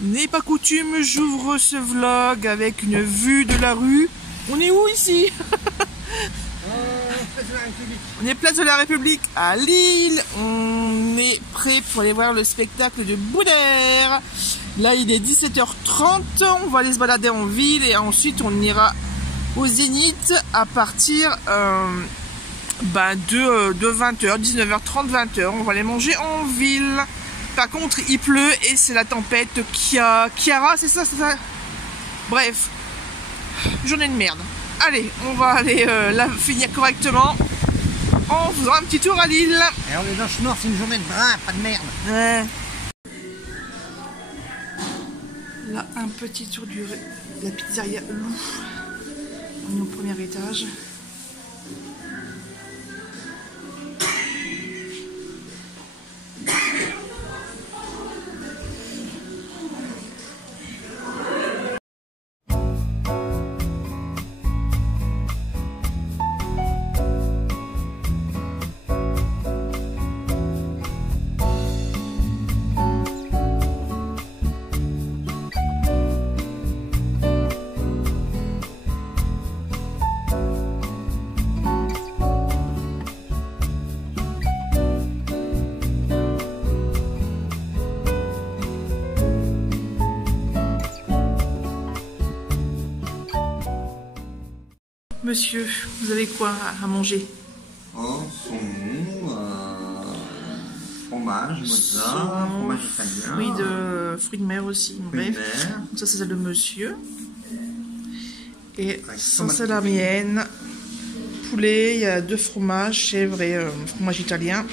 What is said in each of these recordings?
N'est pas coutume, j'ouvre ce vlog avec une vue de la rue. On est où ici? On est place de la République à Lille. On est prêt pour aller voir le spectacle de Boudère. Là, il est 17h30. On va aller se balader en ville et ensuite on ira au Zénith à partir de 20h, 19h30, 20h. On va aller manger en ville. Par contre, il pleut et c'est la tempête Chiara, c'est ça? Bref, journée de merde. Allez, on va aller la finir correctement en faisant un petit tour à Lille. Alors les vaches noires, c'est une journée de brin, pas de merde. Ouais. Là, un petit tour de la pizzeria Lou. On est au premier étage. Monsieur, vous avez quoi à manger? Oh, saumon, fromage, mozza, fromage italien. Fruits de mer aussi. Bref, ça c'est celle de monsieur. Et ça c'est la mienne. Poulet, il y a 2 fromages, chèvre et fromage italien.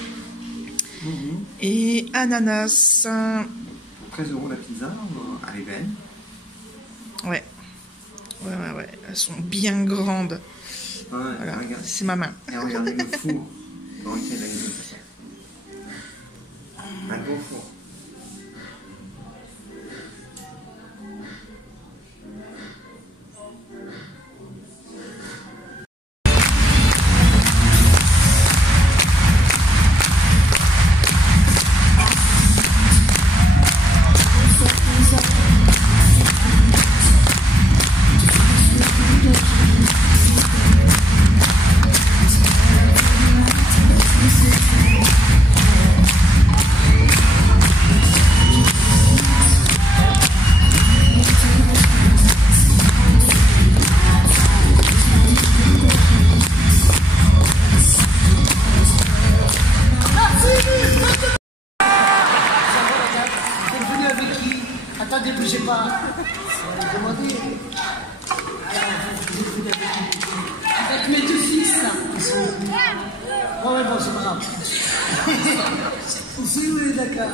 Et ananas. 13 € la pizza à l'Éven. Ouais. Ouais. Elles sont bien grandes. Ouais, voilà, c'est ma main. Et regardez le four. Comment il fait la gueule, ça. Un gros four. Attendez, bougez pas. Demandez. Avec mes 2 fils. Ouais, bon, c'est pas grave. Ici, oui, d'accord.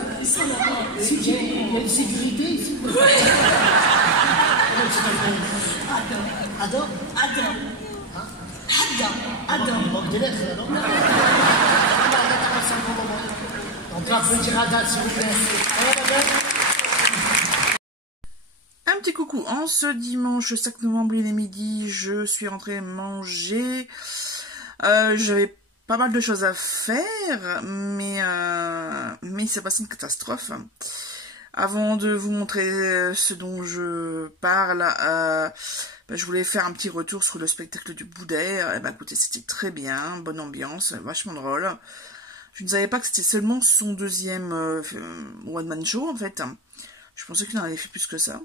Il y a une sécurité ici. Adam. Adam. Manque de lettres, non? On peut applaudir Adam, s'il vous plaît. Un petit coucou, en ce dimanche 5 novembre, il est midi, je suis rentrée manger. J'avais pas mal de choses à faire, mais il s'est passé une catastrophe. Avant de vous montrer ce dont je parle, je voulais faire un petit retour sur le spectacle du Boudère. Et écoutez, c'était très bien, bonne ambiance, vachement drôle. Je ne savais pas que c'était seulement son 2e one-man show, en fait. Je pensais qu'il en avait fait plus que ça.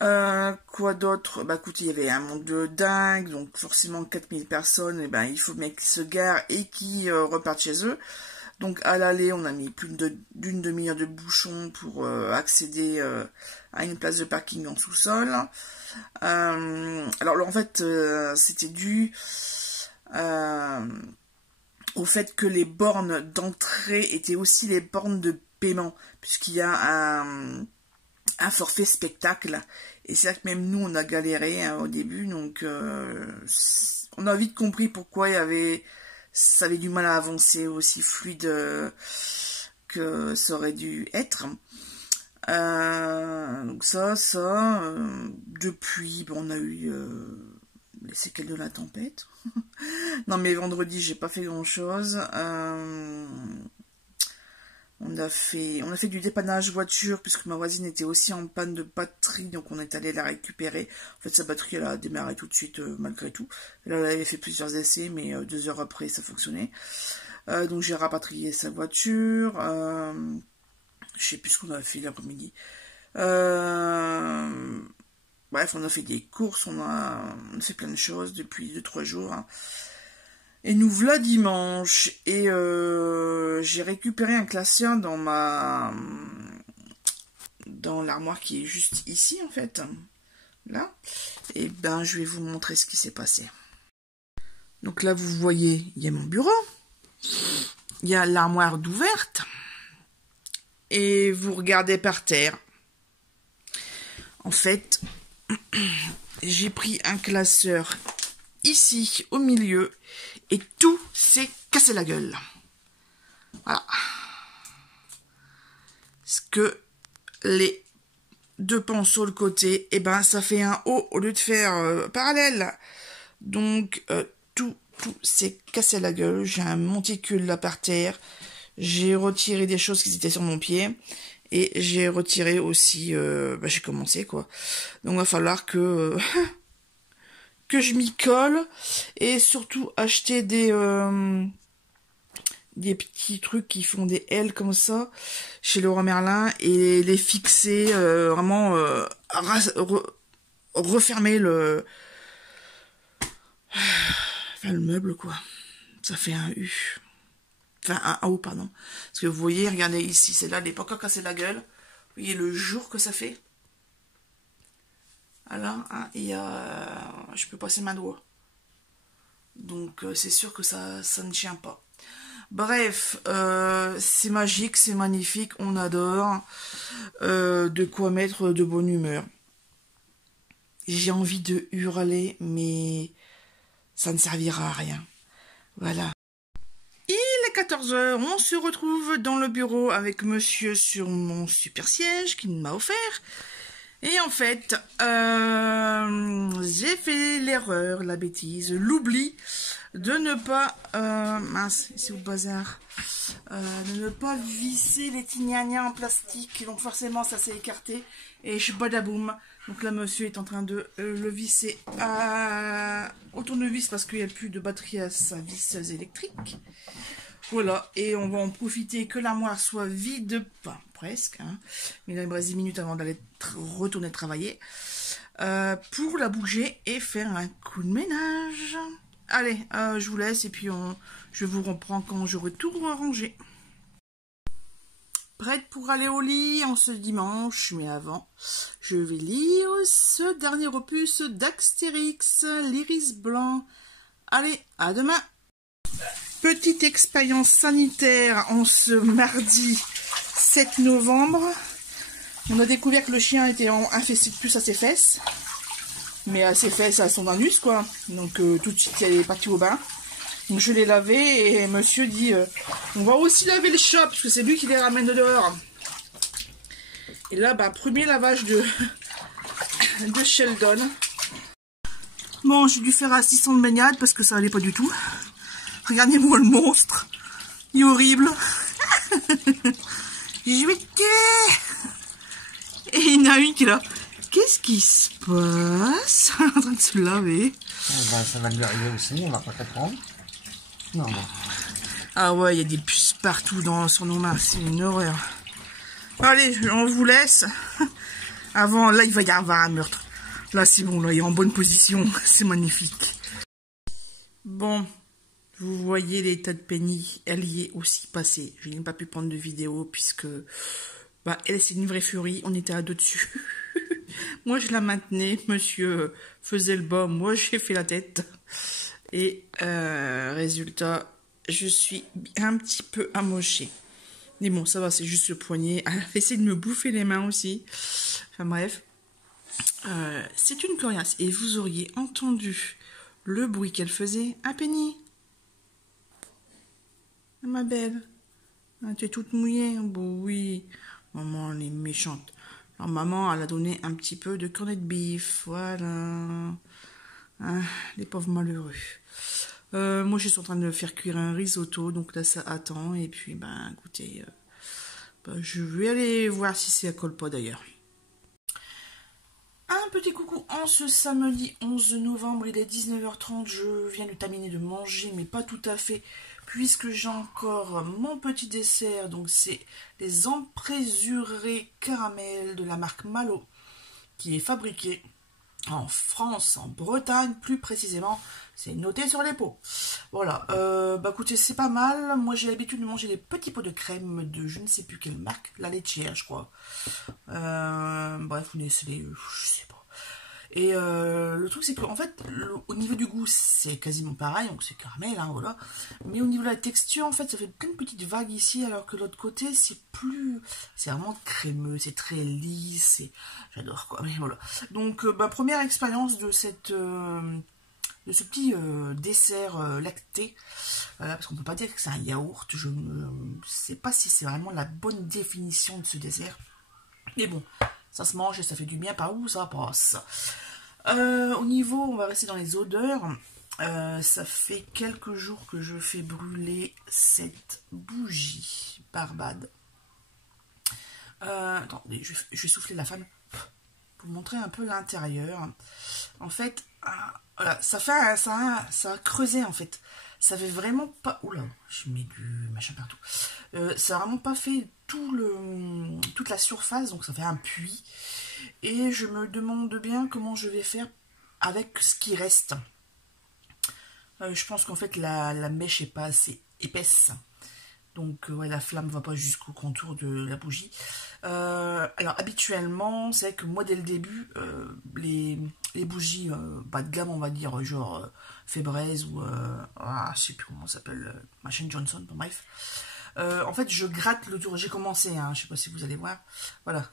Quoi d'autre? Écoutez, il y avait un monde de dingue, donc forcément 4000 personnes, et il faut bien qu'ils se garent et qu'ils repartent chez eux. Donc à l'aller, on a mis plus d'une demi-heure de bouchon pour accéder à une place de parking en sous-sol. Alors en fait, c'était dû au fait que les bornes d'entrée étaient aussi les bornes de paiement, puisqu'il y a un forfait spectacle, et c'est vrai que même nous on a galéré au début, donc on a vite compris pourquoi ça avait du mal à avancer aussi fluide que ça aurait dû être. Donc depuis on a eu les séquelles de la tempête. Non mais vendredi j'ai pas fait grand chose. On a fait du dépannage voiture puisque ma voisine était aussi en panne de batterie, donc on est allé la récupérer. En fait, sa batterie, elle a démarré tout de suite malgré tout. Elle avait fait plusieurs essais, mais 2 heures après, ça fonctionnait. Donc j'ai rapatrié sa voiture. Je sais plus ce qu'on a fait l'après-midi. Bref, on a fait des courses, on a fait plein de choses depuis 2-3 jours. Hein. Et nous voilà dimanche. Et j'ai récupéré un classeur dans l'armoire qui est juste ici en fait. Là. Et ben je vais vous montrer ce qui s'est passé. Donc là vous voyez, il y a mon bureau. Il y a l'armoire d'ouverte. Et vous regardez par terre. En fait, j'ai pris un classeur ici au milieu et tout s'est cassé la gueule. Voilà. Parce que les 2 pans sur le côté, et ben ça fait un haut au lieu de faire parallèle. Donc tout s'est cassé la gueule. J'ai un monticule là par terre. J'ai retiré des choses qui étaient sur mon pied. Et j'ai retiré aussi, j'ai commencé quoi. Donc il va falloir que je m'y colle. Et surtout acheter des petits trucs qui font des ailes comme ça chez Leroy Merlin. Et les fixer, vraiment refermer le meuble quoi. Ça fait un U. Enfin, un haut, pardon. Parce que vous voyez, regardez ici, c'est là, elle n'est pas encore cassée la gueule. Vous voyez le jour que ça fait. Voilà, hein, et je peux passer ma doigt. Donc, c'est sûr que ça ne tient pas. Bref, c'est magique, c'est magnifique, on adore. De quoi mettre de bonne humeur. J'ai envie de hurler, mais ça ne servira à rien. Voilà. 14h, on se retrouve dans le bureau avec monsieur sur mon super siège qu'il m'a offert. Et en fait, j'ai fait l'erreur, la bêtise, l'oubli de ne pas, mince, c'est au bazar, de ne pas visser les tignagnas en plastique. Donc forcément, ça s'est écarté et je badaboum. Donc là, monsieur est en train de le visser au tournevis parce qu'il n'y a plus de batterie à sa visseuse électrique. Voilà, et on va en profiter que l'armoire soit vide, enfin presque, hein, mais il me reste 10 minutes avant d'aller retourner travailler, pour la bouger et faire un coup de ménage. Allez, je vous laisse et puis je vous reprends quand j'aurai tout rangé. Prête pour aller au lit en ce dimanche, mais avant, je vais lire ce dernier opus d'Astérix, l'Iris blanc. Allez, à demain! Petite expérience sanitaire en ce mardi 7 novembre. On a découvert que le chien était infesté de puces à ses fesses. Mais à ses fesses, à son anus, quoi. Donc tout de suite, elle est partie au bain. Donc je l'ai lavé et monsieur dit on va aussi laver le chat parce que c'est lui qui les ramène de dehors. Et là, premier lavage de Sheldon. Bon, j'ai dû faire assistant de baignade parce que ça allait pas du tout. Regardez-moi le monstre. Il est horrible. Je vais te tuer. Et il y en a une qui est là. Qu'est-ce qui se passe? En train de se laver. Ça va lui arriver aussi, on va pas comprendre. Non, non. Ah ouais, il y a des puces partout sur nos mains. C'est une horreur. Allez, on vous laisse. Avant, là, il va y avoir un meurtre. Là, c'est bon, là, il est en bonne position. C'est magnifique. Bon. Vous voyez l'état de Penny, elle y est aussi passée. Je n'ai pas pu prendre de vidéo puisque elle c'est une vraie furie, on était à 2 dessus. Moi je la maintenais, monsieur faisait le bas, moi j'ai fait la tête. Et résultat, je suis un petit peu amochée. Mais bon, ça va, c'est juste le poignet. Elle a essayé de me bouffer les mains aussi. Enfin bref, c'est une coriace. Et vous auriez entendu le bruit qu'elle faisait à Penny. Ma belle, tu es toute mouillée. Bon, oui, maman, elle est méchante. Alors, maman, elle a donné un petit peu de cornet de bif. Voilà. Ah, les pauvres malheureux. Moi, je suis en train de faire cuire un risotto. Donc là, ça attend. Et puis, écoutez, Bah, je vais aller voir si ça colle pas d'ailleurs. Un petit coucou en ce samedi 11 novembre, il est 19h30, je viens de terminer de manger, mais pas tout à fait, puisque j'ai encore mon petit dessert, donc c'est les emprésurés caramel de la marque Malo, qui est fabriqué en France, en Bretagne plus précisément, c'est noté sur les pots. Voilà, bah écoutez, c'est pas mal. Moi j'ai l'habitude de manger des petits pots de crème de je ne sais plus quelle marque, la laitière je crois. Bref, vous Nestlé, je sais pas. Et le truc c'est qu'en fait, au niveau du goût c'est quasiment pareil, donc c'est caramel, hein, voilà. Mais au niveau de la texture, en fait, ça fait plein de petites vagues ici, alors que l'autre côté c'est plus, c'est vraiment crémeux, c'est très lisse, j'adore quoi. Mais voilà. Donc, bah, première expérience de cette de ce petit dessert lacté, voilà, parce qu'on peut pas dire que c'est un yaourt, je ne sais pas si c'est vraiment la bonne définition de ce dessert, mais bon, ça se mange et ça fait du bien par où ça passe. Au niveau, on va rester dans les odeurs, ça fait quelques jours que je fais brûler cette bougie Barbade. Attendez, je vais souffler la flamme pour vous montrer un peu l'intérieur. En fait, voilà, ça a creusé en fait. Ça fait vraiment pas... Oula, je mets du machin partout. Ça a vraiment pas fait toute la surface, donc ça fait un puits. Et je me demande bien comment je vais faire avec ce qui reste. Je pense qu'en fait la mèche est pas assez épaisse. Donc ouais, la flamme va pas jusqu'au contour de la bougie. Alors habituellement, c'est vrai que moi dès le début, les bougies bas de gamme, on va dire, genre Febreze ou je sais plus comment ça s'appelle, Machine Johnson, bon bref. En fait, je gratte le tour. J'ai commencé, hein, je sais pas si vous allez voir. Voilà,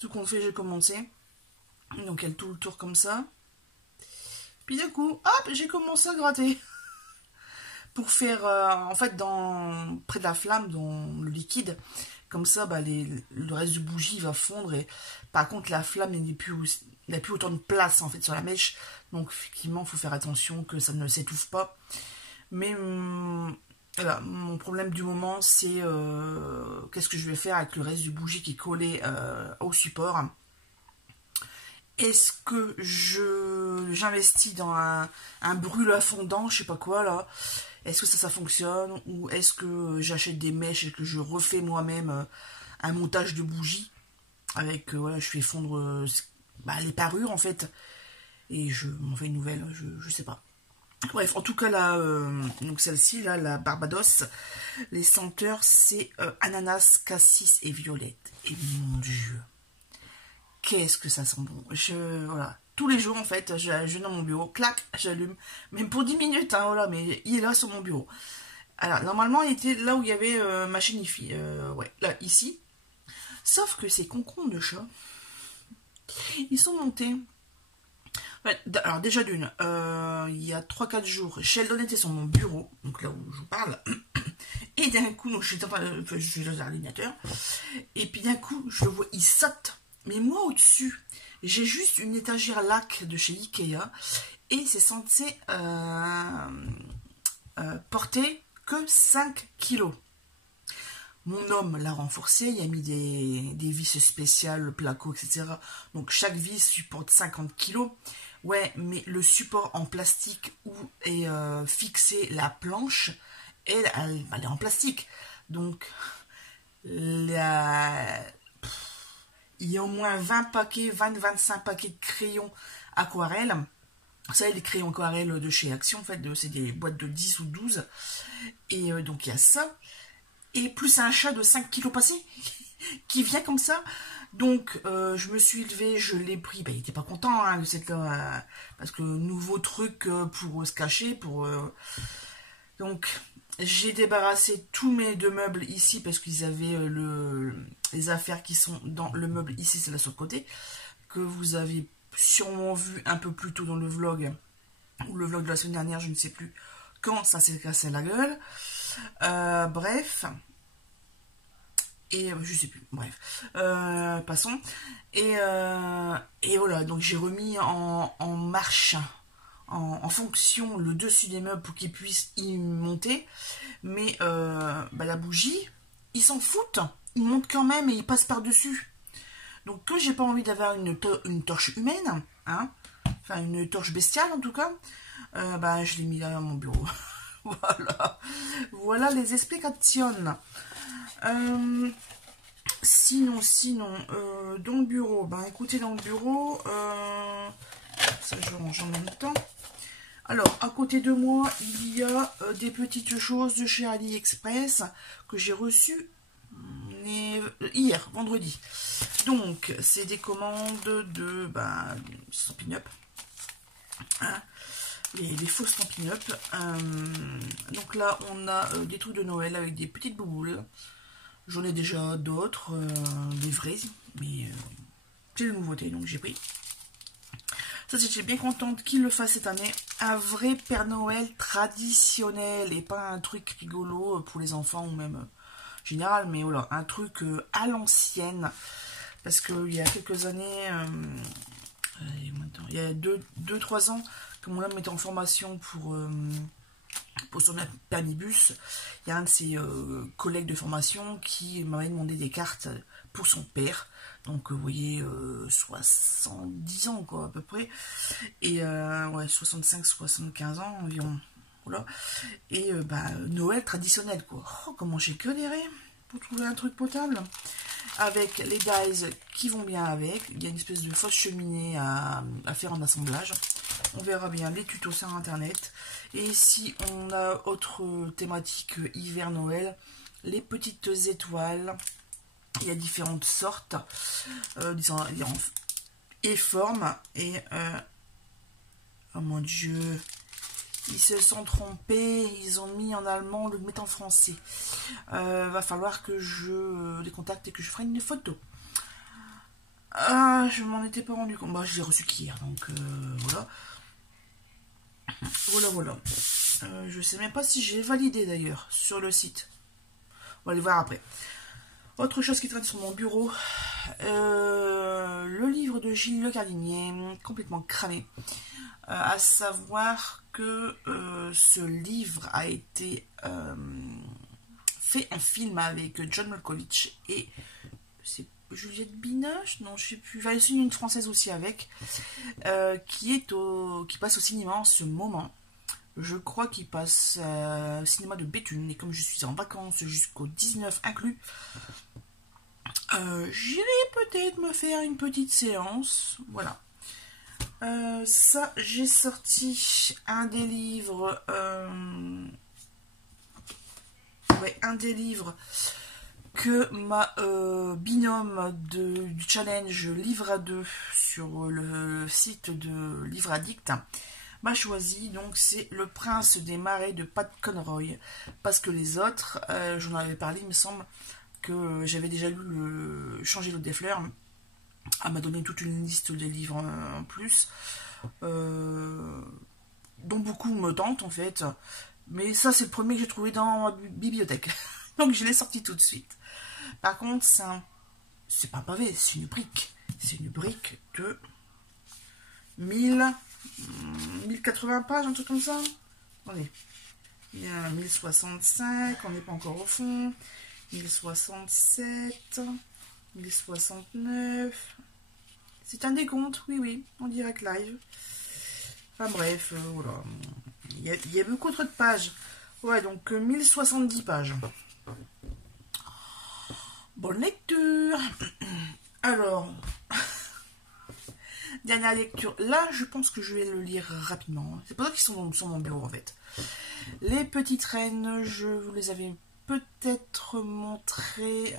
tout compte fait, j'ai commencé. Donc elle tout le tour comme ça. Puis d'un coup, hop, j'ai commencé à gratter. Pour faire, en fait, près de la flamme, dans le liquide, comme ça, bah, le reste du bougie va fondre. Et par contre, la flamme n'a plus autant de place, en fait, sur la mèche. Donc, effectivement, il faut faire attention que ça ne s'étouffe pas. Mais, voilà, mon problème du moment, c'est qu'est-ce que je vais faire avec le reste du bougie qui est collé au support. Est-ce que j'investis dans un brûle à fondant, je sais pas quoi, là. Est-ce que ça fonctionne, ou est-ce que j'achète des mèches et que je refais moi-même un montage de bougies avec, voilà, je fais fondre les parures en fait, et je m'en fais une nouvelle, je sais pas. Bref, en tout cas là, donc celle-ci là, la Barbados, les senteurs c'est ananas, cassis et violette. Et mon Dieu, qu'est-ce que ça sent bon. Voilà. Tous les jours, en fait, je vais dans mon bureau, clac, j'allume, même pour 10 minutes, hein, voilà, mais il est là sur mon bureau. Alors, normalement, il était là où il y avait ma chaîne IFI, ouais, là, ici. Sauf que ces concons de chat, ils sont montés. Ouais, alors, déjà d'une, il y a 3-4 jours, Sheldon était sur mon bureau, donc là où je vous parle, et d'un coup, donc, je suis dans l'ordinateur, et puis d'un coup, je le vois, il saute. Mais moi, au-dessus, j'ai juste une étagère lac de chez Ikea et c'est censé porter que 5 kilos. Mon homme l'a renforcé, il a mis des vis spéciales, le placo, etc. Donc chaque vis supporte 50 kilos. Ouais, mais le support en plastique où est fixée la planche, elle est en plastique. Donc, il y a au moins 20-25 paquets de crayons aquarelles. Vous savez, les crayons aquarelles de chez Action, en fait, c'est des boîtes de 10 ou 12. Et donc, il y a ça. Et plus un chat de 5 kilos passé qui vient comme ça. Donc, je me suis levée, je l'ai pris. Ben, il n'était pas content, hein, parce que nouveau truc pour se cacher. Donc, j'ai débarrassé tous mes deux meubles ici parce qu'ils avaient les affaires qui sont dans le meuble ici, c'est là sur le côté, que vous avez sûrement vu un peu plus tôt dans le vlog, ou le vlog de la semaine dernière, je ne sais plus quand ça s'est cassé la gueule. Bref. Et je sais plus, bref. Passons. Et voilà, donc j'ai remis en marche, en fonction le dessus des meubles pour qu'ils puissent y monter. Mais la bougie, ils s'en foutent. il monte quand même et il passe par-dessus. Donc que j'ai pas envie d'avoir une torche humaine, hein, enfin une torche bestiale en tout cas, bah je l'ai mis derrière mon bureau. Voilà les explications. Sinon, dans le bureau, ben écoutez, dans le bureau, ça je range en même temps. Alors, à côté de moi, il y a des petites choses de chez AliExpress que j'ai reçues hier, vendredi. Donc, c'est des commandes de Stampin' Up. Hein, les faux Stampin' Up. Donc là, on a des trucs de Noël avec des petites bouboules. J'en ai déjà d'autres, des vrais, mais c'est une nouveauté, donc j'ai pris. Ça, j'étais bien contente qu'il le fasse cette année. Un vrai Père Noël traditionnel et pas un truc rigolo pour les enfants ou même général, mais voilà, un truc à l'ancienne. Parce qu'il y a quelques années, il y a 2-3 ans, que mon homme était en formation pour son permibus, il y a un de ses collègues de formation qui m'avait demandé des cartes pour son père. Donc vous voyez 70 ans quoi à peu près. Et ouais, 65-75 ans environ. Voilà. Et Noël traditionnel quoi. Oh, comment j'ai galéré pour trouver un truc potable. Avec les dies qui vont bien avec. Il y a une espèce de fausse cheminée à faire en assemblage. On verra bien les tutos sur internet. Et si on a autre thématique hiver-Noël, les petites étoiles, il y a différentes sortes et formes. Et oh mon dieu, ils se sont trompés, ils ont mis en allemand, le mettre en français. Va falloir que je les contacte et que je ferai une photo. Ah, je m'en étais pas rendu compte. Bah, je l'ai reçu qu'hier, donc voilà. Voilà. Je sais même pas si j'ai validé d'ailleurs sur le site. On va aller voir après. Autre chose qui traîne sur mon bureau, le livre de Gilles Le Gardinier, complètement cramé. À savoir que ce livre a été fait en film avec John Malkovich et c'est Juliette Binoche, non je sais plus, il y a une française aussi avec, qui passe au cinéma en ce moment. Je crois qu'il passe au cinéma de Béthune, et comme je suis en vacances jusqu'au 19 inclus, j'irai peut-être me faire une petite séance, voilà. Ça, j'ai sorti un des livres, que ma binôme du challenge Livre à 2 sur le site de Livre Addict m'a choisi. Donc c'est Le Prince des Marais de Pat Conroy, parce que les autres, j'en avais parlé, il me semble que j'avais déjà lu Changer l'eau des fleurs. Elle m'a donné toute une liste de livres en plus, dont beaucoup me tentent en fait, mais ça c'est le premier que j'ai trouvé dans ma bibliothèque, donc je l'ai sorti tout de suite. Par contre, c'est pas un pavé, c'est une brique. C'est une brique de 1080 pages, un truc comme ça. Attendez. Il y a 1065, on n'est pas encore au fond. 1067, 1069. C'est un décompte, oui, en direct live. Enfin bref, voilà. Il y a beaucoup trop de pages. Ouais, donc 1070 pages. Bonne lecture. Alors, dernière lecture. Là, je pense que je vais le lire rapidement. C'est pour ça qu'ils sont sur mon bureau, en fait. Les Petites Reines, je vous les avais peut-être montrées.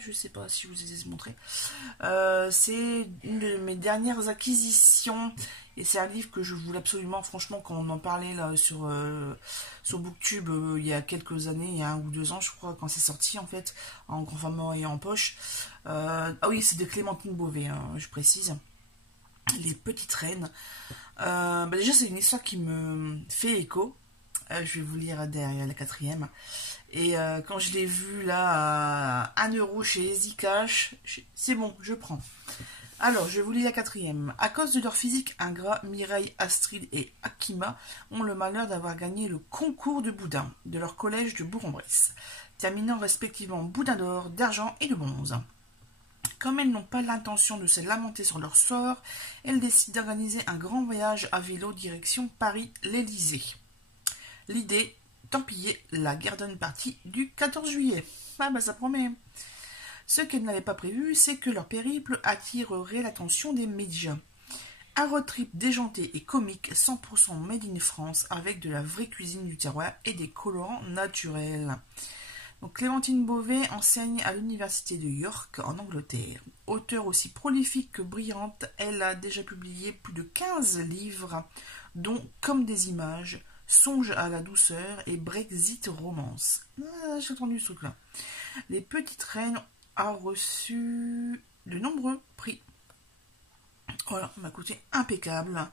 Je sais pas si je vous les ai montrées. C'est une de mes dernières acquisitions. Et c'est un livre que je voulais absolument, franchement, quand on en parlait là sur Booktube il y a quelques années, il y a 1 ou 2 ans, je crois, quand c'est sorti en fait, en grand format et en poche. Ah oui, c'est de Clémentine Beauvais, hein, je précise. Les Petites Reines. Déjà, c'est une histoire qui me fait écho. Je vais vous lire derrière la 4e. Et quand je l'ai vu là à 1 € chez Easy Cash, c'est bon, je prends. Alors, je vous lis la quatrième. À cause de leur physique ingrat, Mireille, Astrid et Akima ont le malheur d'avoir gagné le concours de boudin de leur collège de Bourg-en-Bresse, terminant respectivement boudin d'or, d'argent et de bronze. Comme elles n'ont pas l'intention de se lamenter sur leur sort, elles décident d'organiser un grand voyage à vélo direction Paris-l'Élysée. L'idée, torpiller la Garden Party du 14 juillet. Ah bah ça promet. Ce qu'elles n'avaient pas prévu, c'est que leur périple attirerait l'attention des médias. Un road trip déjanté et comique, 100% made in France, avec de la vraie cuisine du terroir et des colorants naturels. Donc, Clémentine Beauvais enseigne à l'université de York, en Angleterre. Auteure aussi prolifique que brillante, elle a déjà publié plus de 15 livres, dont Comme des images, Songe à la douceur et Brexit romance. Ah, j'ai entendu ce truc-là. Les Petites Reines a reçu de nombreux prix. Voilà, m'a coûté impeccable.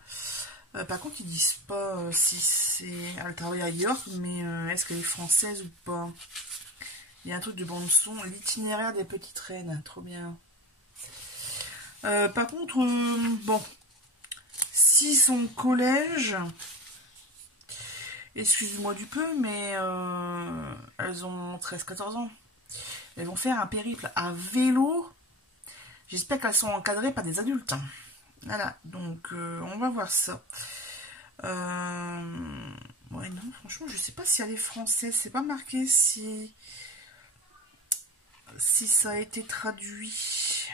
Par contre, ils disent pas si c'est elle travaille à York, mais est-ce qu'elle est française ou pas? Il y a un truc de bande son, l'itinéraire des Petites Reines, trop bien. Par contre, bon, si son collège, excusez-moi du peu, mais elles ont 13-14 ans. Elles vont faire un périple à vélo. J'espère qu'elles sont encadrées par des adultes. Voilà, donc on va voir ça. Ouais, non, franchement, je sais pas si elle est française. C'est pas marqué si ça a été traduit.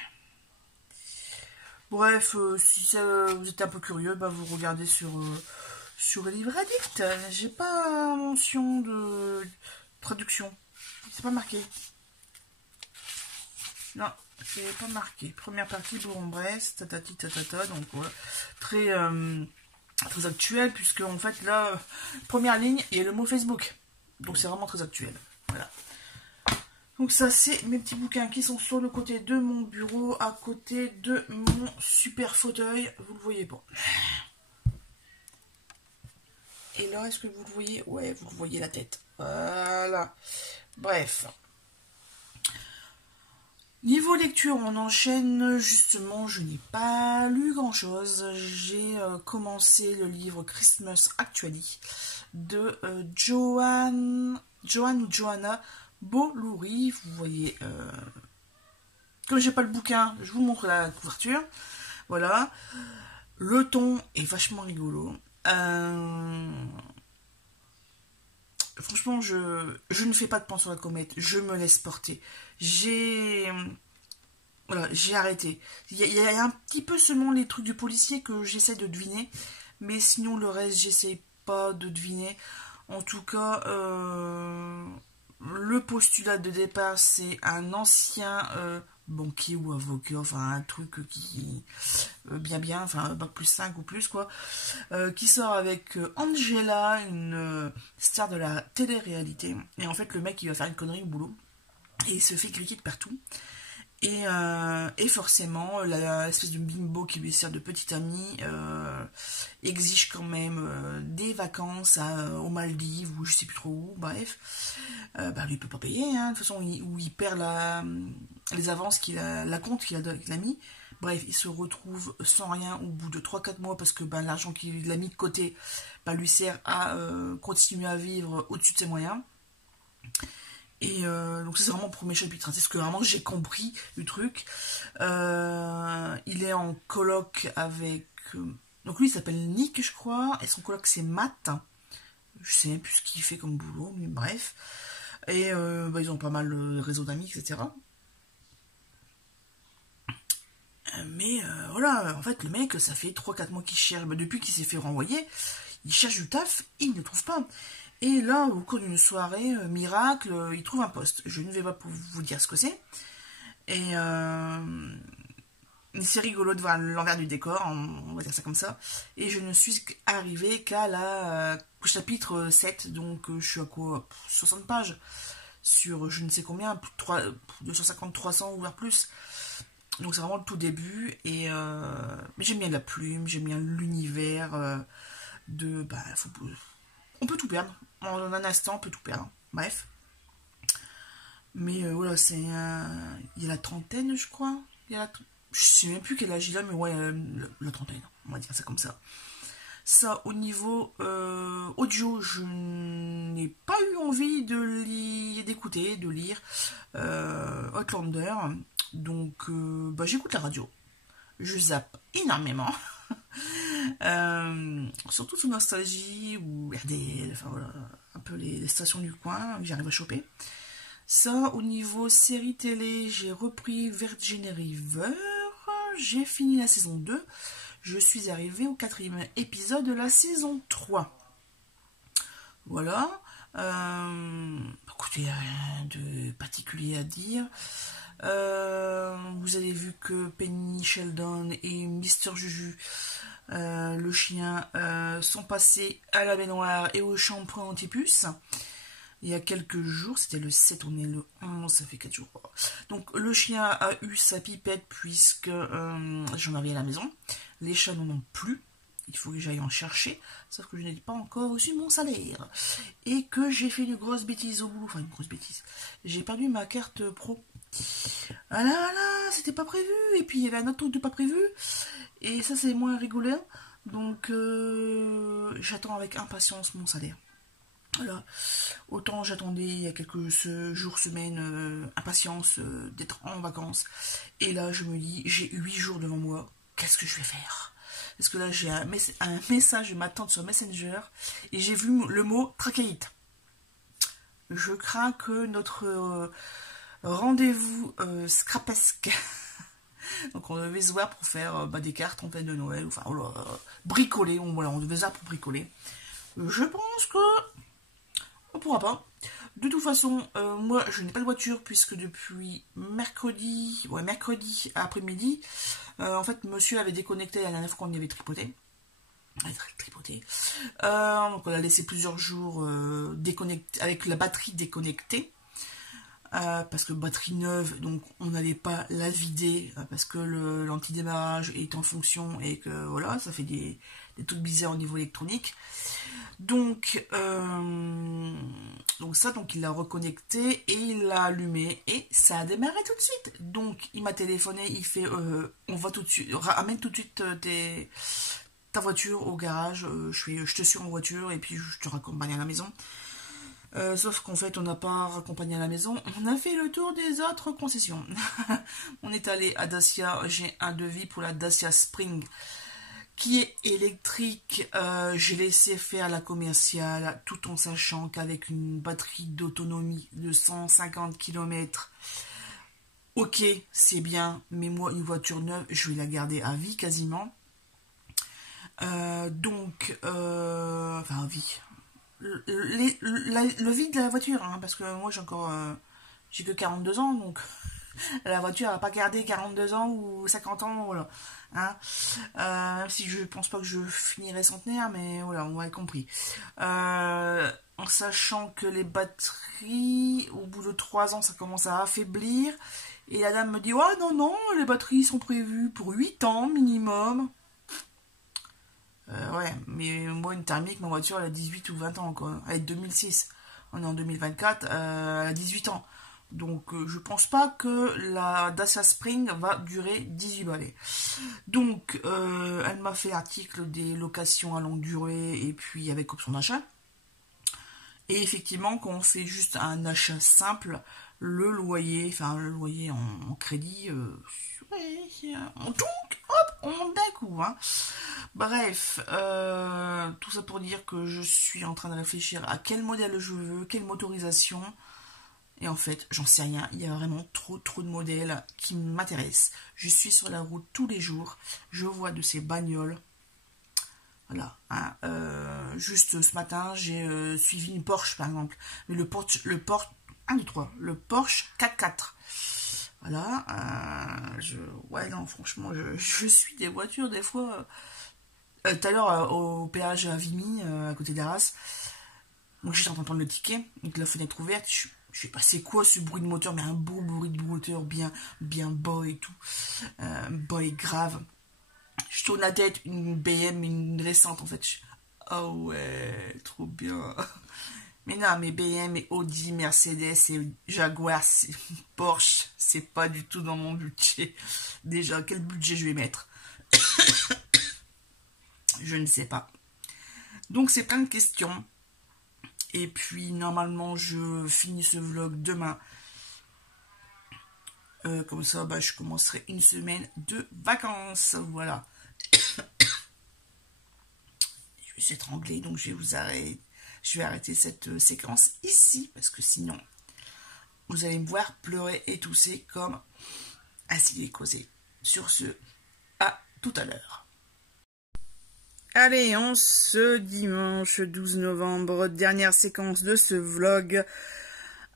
Bref, si ça, vous êtes un peu curieux, bah, vous regardez sur le livre addict. J'ai pas mention de traduction. C'est pas marqué. Non, c'est pas marqué. Première partie, Bourg-en-Bresse, tatati tatata, donc voilà. Très actuel, puisque en fait, là, première ligne, il y a le mot Facebook. Donc c'est vraiment très actuel. Voilà. Donc ça, c'est mes petits bouquins qui sont sur le côté de mon bureau, à côté de mon super fauteuil. Vous le voyez pas. Et là, est-ce que vous le voyez? Ouais, vous le voyez la tête. Voilà. Bref. Niveau lecture, on enchaîne. Justement, je n'ai pas lu grand-chose. J'ai commencé le livre Christmas Actually de Johanna Bolouri. Vous voyez, comme j'ai pas le bouquin, je vous montre la couverture. Voilà. Le ton est vachement rigolo. Franchement, je ne fais pas de pan sur la comète. Je me laisse porter. J'ai arrêté. Il y a un petit peu seulement les trucs du policier que j'essaie de deviner. Mais sinon, le reste, j'essaie pas de deviner. En tout cas, le postulat de départ, c'est un ancien banquier ou avocat, enfin un truc qui bien, enfin bac plus 5 ou plus quoi, qui sort avec Angela, une star de la télé-réalité. Et en fait, le mec, il va faire une connerie au boulot. Et il se fait critiquer de partout. Et forcément, l'espèce de bimbo qui lui sert de petite amie exige quand même des vacances aux Maldives ou je sais plus trop où, bref. Lui, il peut pas payer, hein, de toute façon, il perd les avances la compte qu'il a mis. Bref, il se retrouve sans rien au bout de 3-4 mois parce que l'argent qu'il a mis de côté lui sert à continuer à vivre au-dessus de ses moyens. Et donc ça, c'est vraiment le premier chapitre, hein. C'est ce que vraiment j'ai compris du truc. Il est en coloc avec... donc lui, il s'appelle Nick, je crois, et son coloc, c'est Matt. Je sais même plus ce qu'il fait comme boulot, mais bref. Et ils ont pas mal de réseaux d'amis, etc. Mais voilà, en fait, le mec, ça fait 3-4 mois qu'il cherche. Depuis qu'il s'est fait renvoyer, il cherche du taf, et il ne trouve pas. Et là, au cours d'une soirée, miracle, il trouve un poste. Je ne vais pas vous dire ce que c'est. Et c'est rigolo de voir l'envers du décor, on va dire ça comme ça. Et je ne suis arrivée qu'à au chapitre 7, donc je suis à quoi 60 pages sur je ne sais combien, 250, 300 ou voire plus. Donc c'est vraiment le tout début. Et mais j'aime bien la plume, j'aime bien l'univers on peut tout perdre. En un instant, on peut tout perdre. Bref. Mais voilà, c'est... il y a la trentaine, je crois. je sais même plus quel âge il a, mais ouais, la trentaine, on va dire ça comme ça. Ça, au niveau audio, je n'ai pas eu envie d'écouter, de lire Outlander. Donc, j'écoute la radio. Je zappe énormément. Surtout sous Nostalgie ou RDL, enfin voilà, un peu les stations du coin que j'arrive à choper. Ça, au niveau série télé, j'ai repris Virgin River. J'ai fini la saison 2. Je suis arrivée au 4e épisode de la saison 3. Voilà. Écoutez, rien de particulier à dire. Vous avez vu que Penny Sheldon et Mr. Juju, le chien, sont passés à la baignoire et au shampoing anti-puce. Il y a quelques jours, c'était le 7, on est le 11, ça fait 4 jours. Donc le chien a eu sa pipette puisque j'en avais à la maison. Les chats n'en ont plus. Il faut que j'aille en chercher. Sauf que je n'ai pas encore reçu mon salaire. Et que j'ai fait une grosse bêtise au boulot. Enfin, une grosse bêtise. J'ai perdu ma carte pro. Ah là là, c'était pas prévu. Et puis il y avait un autre truc de pas prévu. Et ça, c'est moins rigolo. Donc j'attends avec impatience mon salaire. Voilà. Autant j'attendais il y a quelques jours, semaines, impatience d'être en vacances. Et là, je me dis, j'ai 8 jours devant moi. Qu'est-ce que je vais faire? Parce que là, j'ai un message de ma tante sur Messenger et j'ai vu le mot trachéite. Je crains que notre rendez-vous scrapesque. Donc on devait se voir pour faire des cartes en fait de Noël, enfin bricoler, on devait se voir pour bricoler. Je pense que on pourra pas. De toute façon, moi je n'ai pas de voiture puisque depuis mercredi après-midi, en fait monsieur avait déconnecté la dernière fois qu'on y avait tripoté. Donc on a laissé plusieurs jours déconnecté, avec la batterie déconnectée. Parce que batterie neuve, donc on n'allait pas la vider parce que l'antidémarrage est en fonction et que voilà, ça fait des trucs bizarres au niveau électronique. Donc il l'a reconnecté et il l'a allumé et ça a démarré tout de suite. Donc il m'a téléphoné, il fait on va tout de suite, ramène tout de suite ta voiture au garage, je te suis en voiture et puis je te raccompagne à la maison. Sauf qu'en fait on n'a pas raccompagné à la maison, on a fait le tour des autres concessions. On est allé à Dacia, j'ai un devis pour la Dacia Spring qui est électrique. J'ai laissé faire la commerciale tout en sachant qu'avec une batterie d'autonomie de 150 km, ok c'est bien, mais moi une voiture neuve je vais la garder à vie quasiment. Enfin à vie. Le vide de la voiture, hein, parce que moi j'ai que 42 ans, donc la voiture elle va pas garder 42 ans ou 50 ans, voilà. Hein. Si je pense pas que je finirai centenaire, mais voilà, on va compris. En sachant que les batteries, au bout de 3 ans, ça commence à affaiblir, et la dame me dit, oh non, les batteries sont prévues pour 8 ans minimum. Ouais, mais moi une thermique, ma voiture elle a 18 ou 20 ans quoi. Elle est de 2006. On est en 2024, elle a 18 ans. Donc je pense pas que la Dacia Spring va durer 18 balais. Donc elle m'a fait l'article des locations à longue durée et puis avec option d'achat. Et effectivement, quand on fait juste un achat simple, le loyer en crédit, on monte d'un coup. Hein. Bref, tout ça pour dire que je suis en train de réfléchir à quel modèle je veux, quelle motorisation. Et en fait, j'en sais rien. Il y a vraiment trop de modèles qui m'intéressent. Je suis sur la route tous les jours. Je vois de ces bagnoles. Voilà. Hein, juste ce matin, j'ai suivi une Porsche par exemple. Mais le Porsche 4x4. Voilà. Ouais, non, franchement, je suis des voitures des fois. Tout à l'heure, au péage à Vimy, à côté d'Arras, donc j'étais en train de prendre le ticket, donc la fenêtre ouverte, je sais pas c'est quoi ce bruit de moteur, mais un beau bruit de moteur bien bas et tout, bas et grave. Je tourne la tête, une BM, une récente en fait. Oh ouais, trop bien. Mais non, mais BM et Audi, Mercedes et Jaguar, Porsche, c'est pas du tout dans mon budget. Déjà, quel budget je vais mettre? Je ne sais pas. Donc, c'est plein de questions. Et puis, normalement, je finis ce vlog demain. Comme ça, bah, je commencerai une semaine de vacances. Voilà. Je vais s'étrangler, donc je vais vous arrêter. Je vais arrêter cette séquence ici, parce que sinon, vous allez me voir pleurer et tousser comme ainsi est causé. Sur ce, à tout à l'heure. Allez, en ce dimanche 12 novembre, dernière séquence de ce vlog.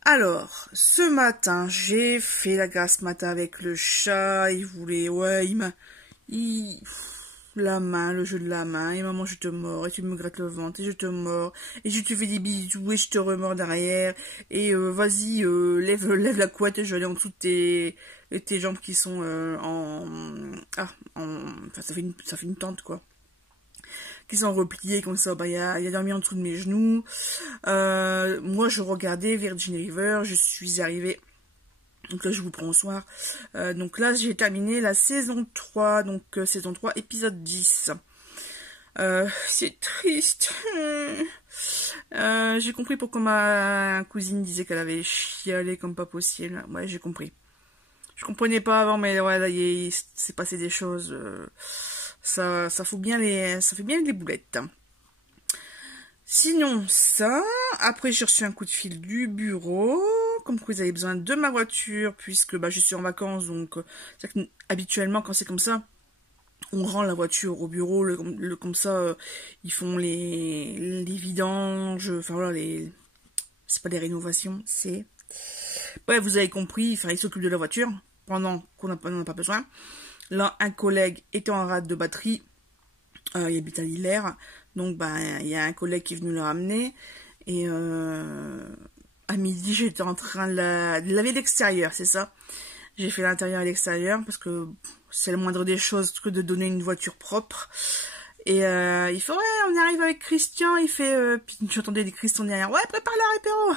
Alors, ce matin, j'ai fait la grasse matin avec le chat. Il voulait, ouais, la main, le jeu de la main, et maman je te mords, et tu me grattes le ventre, et je te mords, et je te fais des bisous, et je te remords derrière, et vas-y, lève la couette, et je vais aller en dessous de tes jambes qui sont enfin, ça fait une tente, quoi. Qui sont repliées, comme ça, bah, il a dormi en dessous de mes genoux. Moi, je regardais Virgin River, je suis arrivée. Donc là, je vous prends au soir. Donc là, j'ai terminé la saison 3. Donc, saison 3, épisode 10. C'est triste. J'ai compris pourquoi ma cousine disait qu'elle avait chialé comme pas possible. Ouais, j'ai compris. Je comprenais pas avant, mais ouais, là, il s'est passé des choses. Ça fait bien les boulettes. Sinon, ça, après j'ai reçu un coup de fil du bureau, comme quoi ils avaient besoin de ma voiture, puisque bah, je suis en vacances, donc habituellement quand c'est comme ça, on rend la voiture au bureau, comme ça, ils font les vidanges, enfin voilà, c'est pas des rénovations, c'est... Ouais, vous avez compris, enfin, ils s'occupent de la voiture, pendant qu'on n'en a pas besoin. Là, un collègue était en rate de batterie, il habite à Lillers. Donc, bah, il y a un collègue qui est venu le ramener. Et à midi, j'étais en train de laver l'extérieur, c'est ça. J'ai fait l'intérieur et l'extérieur parce que c'est le moindre des choses que de donner une voiture propre. Et il fait, ouais, on arrive avec Christian. Il fait, puis j'entendais des Christian derrière. Ouais, prépare la apéro.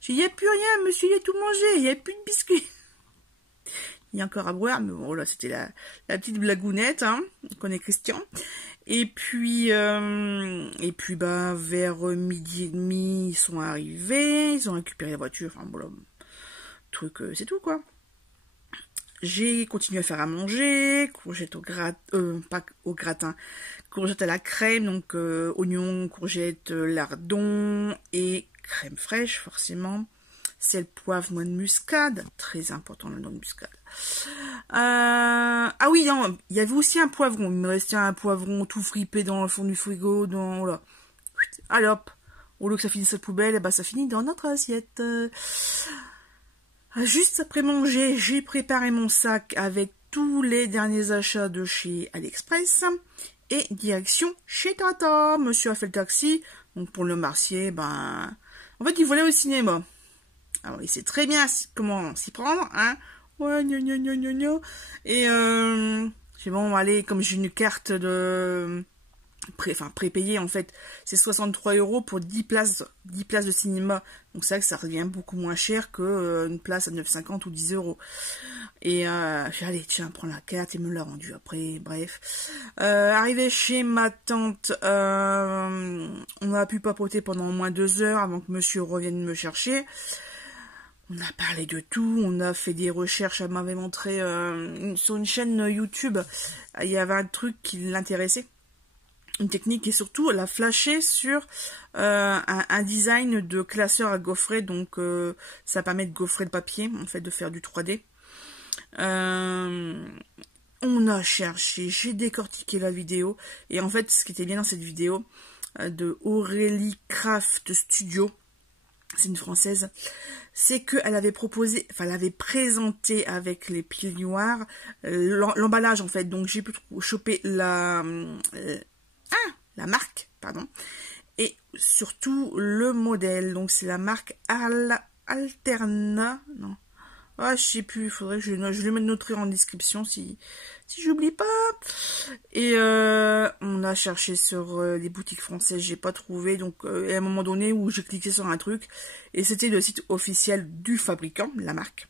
J'ai dit, il n'y a plus rien, monsieur, il a tout mangé. Il n'y a plus de biscuits. Il y a encore à boire, mais bon, là, c'était la petite blagounette, hein. On connaît Christian. Et puis, bah, vers midi et demi, ils sont arrivés, ils ont récupéré la voiture, enfin, voilà, truc, c'est tout, quoi. J'ai continué à faire à manger, courgettes pas au gratin, courgettes à la crème, donc oignons, courgettes, lardons et crème fraîche, forcément. Sel, poivre, noix de muscade, très important la noix de muscade. Ah oui, non, il y avait aussi un poivron. Il me restait un poivron tout fripé dans le fond du frigo. Voilà. Allez hop, au lieu que ça finisse cette poubelle, bah, ça finit dans notre assiette. Juste après manger, j'ai préparé mon sac avec tous les derniers achats de chez AliExpress. Et direction chez Tata. Monsieur a fait le taxi. Donc pour le Marcier, ben... En fait, il voulait au cinéma. Alors, il sait très bien comment s'y prendre, hein. Ouais, gna gna gna gna gna. Et j'ai bon, allez, comme j'ai une carte de... prépayée, en fait, c'est 63 € pour 10 places de cinéma. Donc, c'est vrai que ça revient beaucoup moins cher que une place à 9,50 ou 10 €. Et j'ai dit, allez, tiens, prends la carte, et me l'a rendue après, bref. Arrivé chez ma tante, on a pu papoter pendant au moins 2 heures avant que monsieur revienne me chercher. On a parlé de tout, on a fait des recherches, elle m'avait montré sur une chaîne YouTube, il y avait un truc qui l'intéressait, une technique, et surtout elle a flashé sur un design de classeur à gaufrer, donc ça permet de gaufrer le papier, en fait de faire du 3D. On a cherché, j'ai décortiqué la vidéo, et en fait ce qui était bien dans cette vidéo de Aurélie Craft Studio, c'est une française, c'est qu'elle avait proposé, enfin elle avait présenté avec les piles noires l'emballage en fait, donc j'ai pu choper la marque, pardon, et surtout le modèle, donc c'est la marque Alterna, non, Ah, je sais plus, il faudrait que je le mette noter en description si j'oublie pas. Et on a cherché sur les boutiques françaises, j'ai pas trouvé. Donc, il y a un moment donné où j'ai cliqué sur un truc et c'était le site officiel du fabricant, la marque.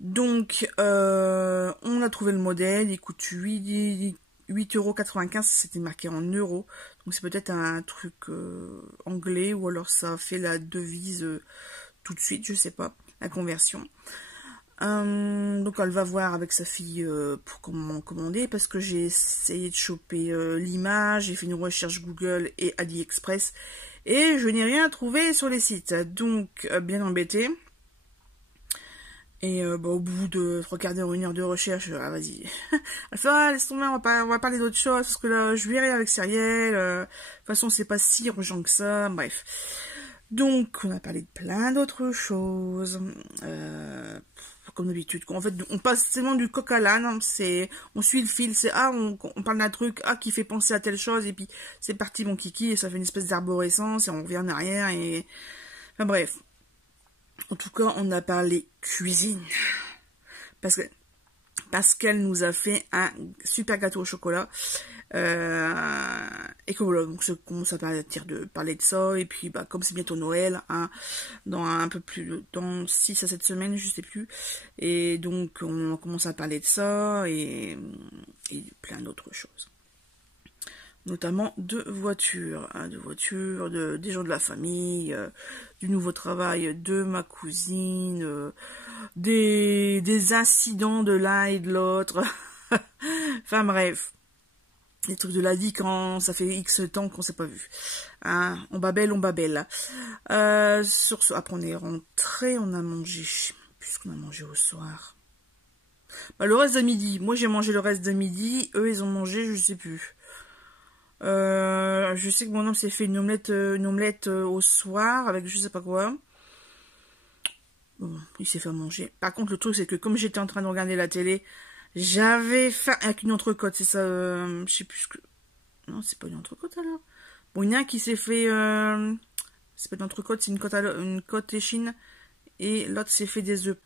Donc, on a trouvé le modèle, il coûte 8,95 €, c'était marqué en euros. Donc, c'est peut-être un truc anglais ou alors ça fait la devise tout de suite, je sais pas, la conversion. Donc, elle va voir avec sa fille pour comment commander parce que j'ai essayé de choper l'image, j'ai fait une recherche Google et AliExpress et je n'ai rien trouvé sur les sites. Donc, bien embêté. Et au bout de 3/4 d'heure, 1 heure de recherche, vas-y. Enfin, laisse tomber, on va parler d'autre chose, parce que là, je verrai avec Cyrielle. De toute façon, c'est pas si urgent que ça, bref. Donc, on a parlé de plein d'autres choses. Comme d'habitude. En fait, on passe tellement du coq à l'âne, hein, on suit le fil, on parle d'un truc, qui fait penser à telle chose, et puis c'est parti mon kiki, et ça fait une espèce d'arborescence, et on revient en arrière, et... Enfin bref. En tout cas, on a parlé cuisine. Parce qu'elle nous a fait un super gâteau au chocolat. Et que voilà, donc je commence à parler de ça. Et puis, comme c'est bientôt Noël, hein, dans 6 à 7 semaines, je sais plus. Et donc, on commence à parler de ça et plein d'autres choses. Notamment de voitures, des gens de la famille, du nouveau travail de ma cousine, des incidents de l'un et de l'autre. Enfin bref, les trucs de la vie quand ça fait X temps qu'on s'est pas vu. Hein, on babelle. Sur ce, après on est rentré, on a mangé, je sais plus ce qu'on a mangé au soir. Le reste de midi, moi j'ai mangé le reste de midi, eux ils ont mangé, je sais plus. Je sais que mon homme s'est fait une omelette au soir avec je sais pas quoi. Bon, il s'est fait manger. Par contre, le truc, c'est que comme j'étais en train de regarder la télé, j'avais faim avec une entrecôte. C'est ça, je sais plus ce que... Non, c'est pas une entrecôte alors. Bon, il y en a un qui s'est fait... C'est pas une entrecôte, c'est une côte échine. Et l'autre s'est fait des œufs.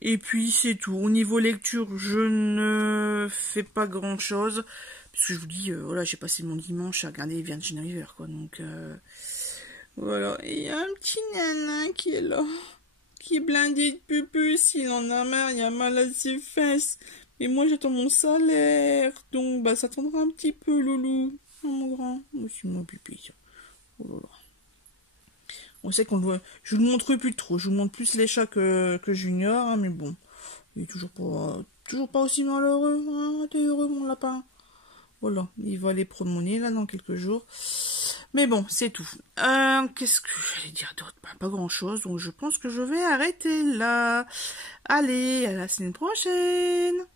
Et puis, c'est tout. Au niveau lecture, je ne fais pas grand-chose. Parce que je vous dis, voilà, j'ai passé mon dimanche à regarder Virgin River, quoi. Donc, voilà. Et il y a un petit nanin qui est là. Qui est blindé de pupus. Il en a marre, il a mal à ses fesses. Et moi, j'attends mon salaire. Donc, ça attendra un petit peu, loulou. Oh, mon grand. Moi aussi, mon pupus. Oh là là. On sait qu'on le... Je vous le montre plus trop. Je vous montre plus les chats que Junior, hein, mais bon. Il est toujours pas aussi malheureux. Hein. T'es heureux, mon lapin. Voilà, il va aller promener là dans quelques jours. Mais bon, c'est tout. Qu'est-ce que j'allais dire d'autre? Pas grand-chose, donc je pense que je vais arrêter là. Allez, à la semaine prochaine.